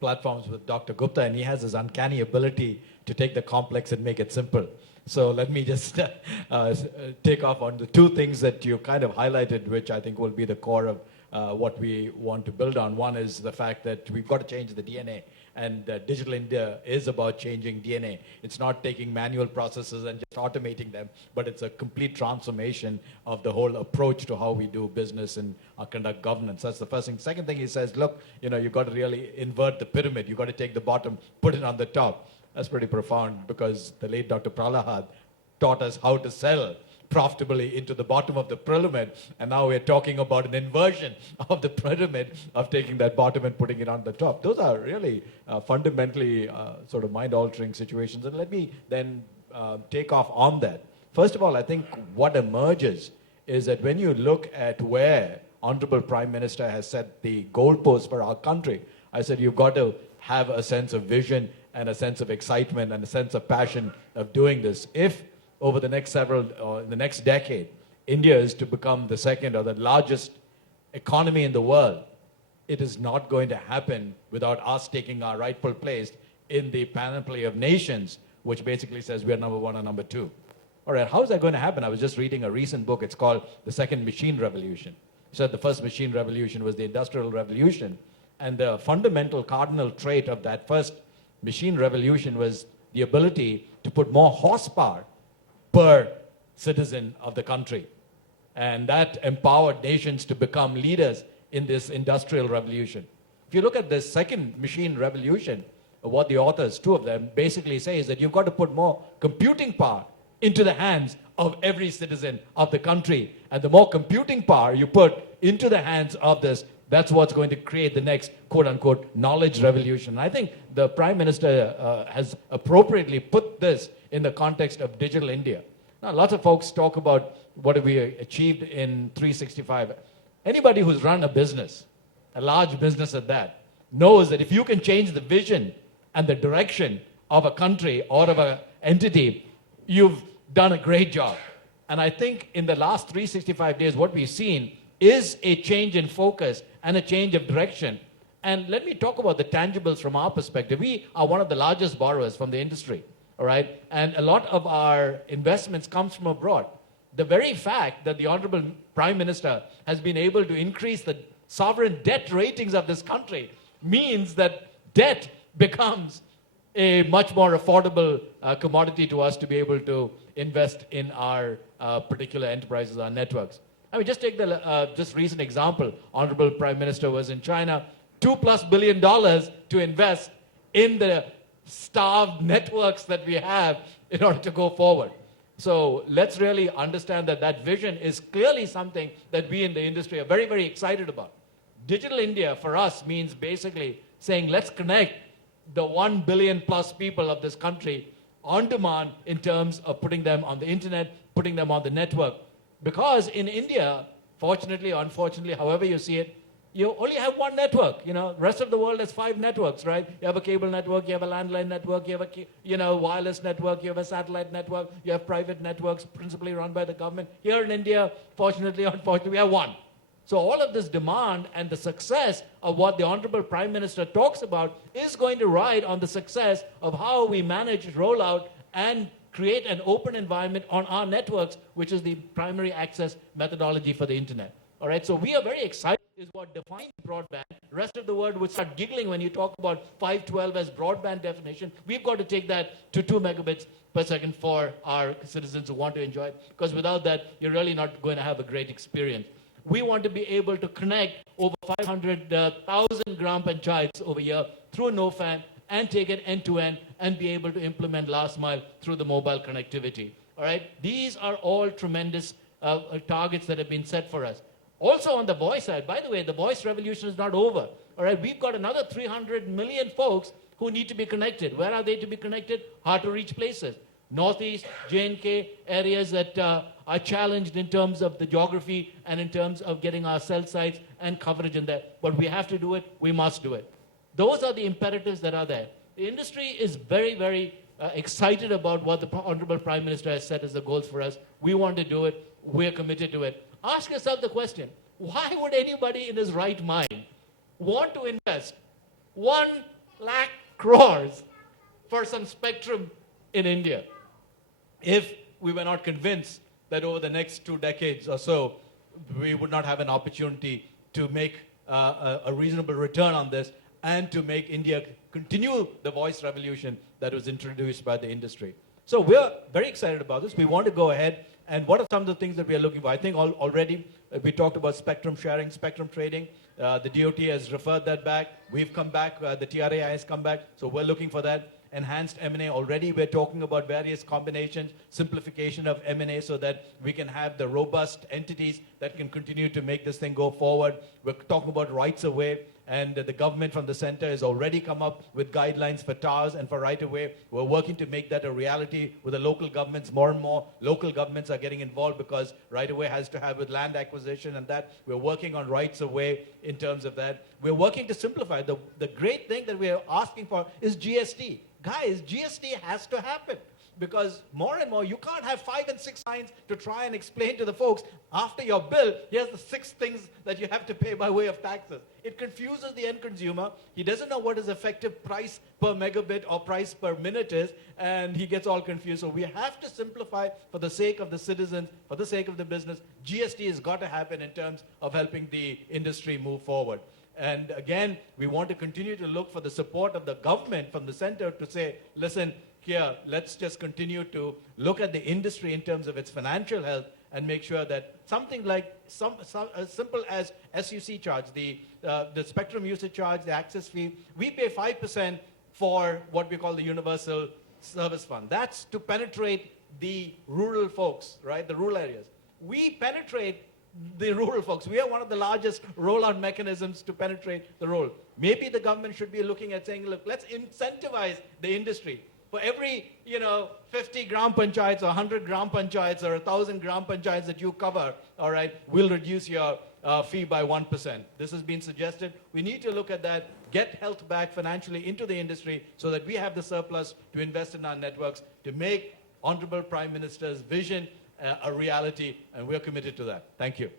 platforms with Dr. Gupta, and he has this uncanny ability to take the complex and make it simple. So let me just take off on the two things that you kind of highlighted, which I think will be the core of what we want to build on. One is the fact that we've got to change the DNA. And Digital India is about changing DNA. It's not taking manual processes and just automating them, but it's a complete transformation of the whole approach to how we do business and conduct governance. That's the first thing. Second thing, he says, look, you've got to really invert the pyramid. You've got to take the bottom, put it on the top. That's pretty profound, because the late Dr. Prahalad taught us how to sell profitably into the bottom of the pyramid, and now we're talking about an inversion of the pyramid, of taking that bottom and putting it on the top. Those are really fundamentally sort of mind-altering situations, and let me then take off on that. First of all, I think what emerges is that when you look at where Honorable Prime Minister has set the goalposts for our country, I said you've got to have a sense of vision and a sense of excitement and a sense of passion of doing this. If over the next the next decade, India is to become the second or the largest economy in the world, it is not going to happen without us taking our rightful place in the panoply of nations, which basically says we're number one or number two. All right, how is that going to happen? I was just reading a recent book. It's called The Second Machine Revolution. It said the first machine revolution was the Industrial Revolution, and the fundamental cardinal trait of that first machine revolution was the ability to put more horsepower per citizen of the country. And that empowered nations to become leaders in this industrial revolution. If you look at the second machine revolution, what the authors, two of them, basically say is that you've got to put more computing power into the hands of every citizen of the country. And the more computing power you put into the hands of this, that's what's going to create the next quote-unquote knowledge revolution. I think the Prime Minister has appropriately put this in the context of Digital India. Now, lots of folks talk about what have we achieved in 365. Anybody who's run a business, a large business at that, knows that if you can change the vision and the direction of a country or of an entity, you've done a great job. And I think in the last 365 days, what we've seen is a change in focus and a change of direction. And let me talk about the tangibles from our perspective. We are one of the largest borrowers from the industry, all right? And a lot of our investments comes from abroad. The very fact that the Honorable Prime Minister has been able to increase the sovereign debt ratings of this country means that debt becomes a much more affordable commodity to us to be able to invest in our particular enterprises, our networks. I mean, just take the just recent example. Honorable Prime Minister was in China, $2+ billion to invest in the starved networks that we have in order to go forward. So let's really understand that that vision is clearly something that we in the industry are very, very excited about. Digital India for us means basically saying let's connect the 1 billion plus people of this country on demand in terms of putting them on the internet, putting them on the network. Because in India, fortunately or unfortunately, however you see it, you only have one network. The rest of the world has 5 networks, right? You have a cable network, you have a landline network, you have a wireless network, you have a satellite network, you have private networks principally run by the government. Here in India, fortunately or unfortunately, we have one. So all of this demand and the success of what the Honorable Prime Minister talks about is going to ride on the success of how we manage rollout and create an open environment on our networks, which is the primary access methodology for the internet. All right, so we are very excited is what defines broadband. The rest of the world would start giggling when you talk about 512 as broadband definition. We've got to take that to 2 megabits per second for our citizens who want to enjoy it, because without that, you're really not going to have a great experience. We want to be able to connect over 500,000 gram panchayats over here through NoFan and take it end-to-end and be able to implement last mile through the mobile connectivity. All right, these are all tremendous targets that have been set for us. Also on the voice side, by the way, the voice revolution is not over. All right, we've got another 300 million folks who need to be connected. Where are they to be connected? Hard to reach places. Northeast, J&K, areas that are challenged in terms of the geography and in terms of getting our cell sites and coverage in there. But we have to do it, we must do it. Those are the imperatives that are there. The industry is very, very excited about what the Honorable Prime Minister has set as the goals for us. We want to do it, we're committed to it. Ask yourself the question, why would anybody in his right mind want to invest 1 lakh crores for some spectrum in India. If we were not convinced that over the next 2 decades or so, we would not have an opportunity to make a reasonable return on this and to make India continue the voice revolution that was introduced by the industry. So we're very excited about this. We want to go ahead. And what are some of the things that we are looking for? I think already we talked about spectrum sharing, spectrum trading. The DOT has referred that back. We've come back. The TRAI has come back. So we're looking for that. Enhanced M&A. Already we're talking about various combinations, simplification of M&A so that we can have the robust entities that can continue to make this thing go forward. We're talking about rights of way, and the government from the center has already come up with guidelines for towers and for right of way. We're working to make that a reality with the local governments. More and more local governments are getting involved because right of way has to have with land acquisition and that. We're working on rights of way in terms of that. We're working to simplify. The great thing that we're asking for is GST. Guys, GST has to happen because more and more, you can't have 5 and 6 lines to try and explain to the folks, after your bill, here's the 6 things that you have to pay by way of taxes. It confuses the end consumer. He doesn't know what his effective price per megabit or price per minute is, and he gets all confused. So we have to simplify for the sake of the citizens, for the sake of the business. GST has got to happen in terms of helping the industry move forward. And again, we want to continue to look for the support of the government from the center to say, listen, here, let's just continue to look at the industry in terms of its financial health and make sure that something like as simple as SUC charge, the spectrum usage charge, the access fee, we pay 5% for what we call the Universal Service Fund. That's to penetrate the rural folks, right, the rural areas. We penetrate the rural folks. We are one of the largest rollout mechanisms to penetrate the rural. Maybe the government should be looking at saying, look, let's incentivize the industry. For every, 50 gram panchayats or 100 gram panchayats or 1,000 gram panchayats that you cover, all right, we'll reduce your fee by 1%. This has been suggested. We need to look at that, get health back financially into the industry so that we have the surplus to invest in our networks, to make Honorable Prime Minister's vision a reality, and we're committed to that. Thank you.